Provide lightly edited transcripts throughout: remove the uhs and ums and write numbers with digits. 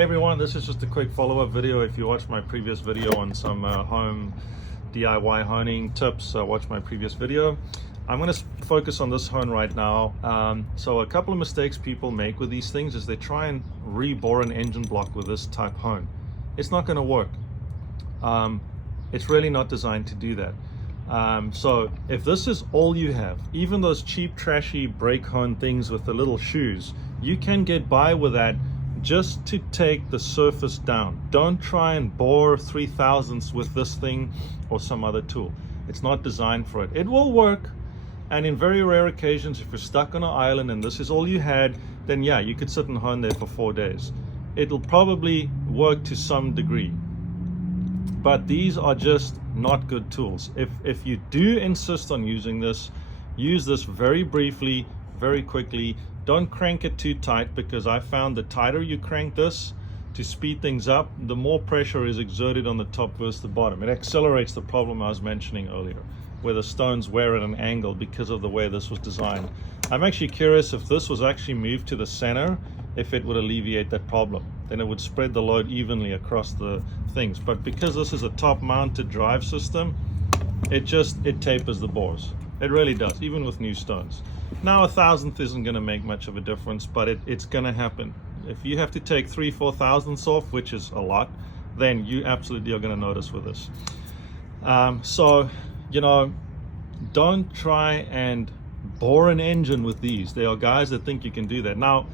Hey everyone, this is just a quick follow-up video. If you watched my previous video on some home DIY honing tips, watch my previous video. I'm going to focus on this hone right now. So a couple of mistakes people make with these things is they try and rebore an engine block with this type hone. It's not going to work. It's really not designed to do that. So if this is all you have, even those cheap trashy brake hone things with the little shoes, you can get by with that just to take the surface down. Don't try and bore 3/1000ths with this thing or some other tool. It's not designed for it. It will work, and in very rare occasions, if you're stuck on an island and this is all you had, then yeah, you could sit and hone there for 4 days. It'll probably work to some degree, but these are just not good tools. If you do insist on using this, use this very briefly, very quickly. Don't crank it too tight, because I found the tighter you crank this to speed things up, the more pressure is exerted on the top versus the bottom. It accelerates the problem I was mentioning earlier, where the stones wear at an angle because of the way this was designed. I'm actually curious if this was actually moved to the center, if it would alleviate that problem. Then it would spread the load evenly across the things. But because this is a top mounted drive system, it tapers the bores. It really does, even with new stones. Now 1/1000th isn't going to make much of a difference, but it's going to happen. If you have to take 3/4000ths off, which is a lot, then you absolutely are going to notice with this. So, you know, don't try and bore an engine with these. There are guys that think you can do that. Now,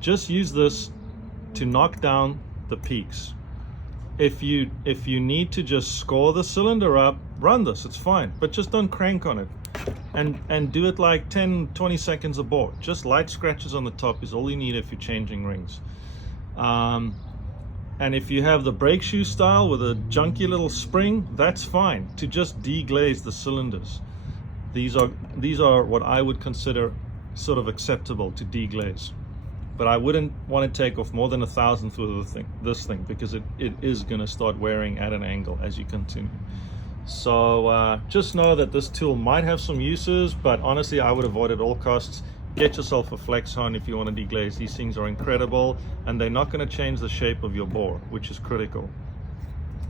just use this to knock down the peaks. If you need to just score the cylinder up, run this, it's fine, but just don't crank on it. And do it like 10-20 seconds a bore. Just light scratches on the top is all you need if you're changing rings. And if you have the brake shoe style with a junky little spring, that's fine, to just deglaze the cylinders. These are what I would consider sort of acceptable to deglaze. But I wouldn't want to take off more than 1/1000th with this thing, because it is going to start wearing at an angle as you continue. So just know that this tool might have some uses, but honestly I would avoid at all costs. Get yourself a flex hone if you want to deglaze. These things are incredible, and they're not going to change the shape of your bore, which is critical.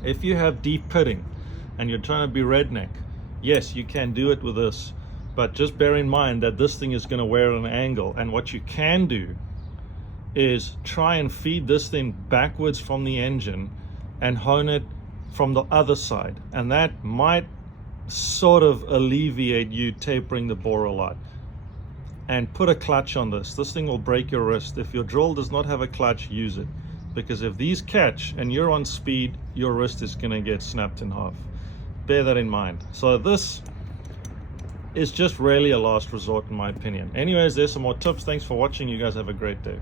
If you have deep pitting and you're trying to be redneck, yes, you can do it with this, but just bear in mind that this thing is going to wear at an angle. And what you can do is try and feed this thing backwards from the engine and hone it from the other side, and that might sort of alleviate you tapering the bore a lot. And put a clutch on this. This thing will break your wrist. If your drill does not have a clutch, use it, because if these catch and you're on speed, your wrist is going to get snapped in half. Bear that in mind. So this is just really a last resort in my opinion. Anyways, there's some more tips. Thanks for watching. You guys have a great day.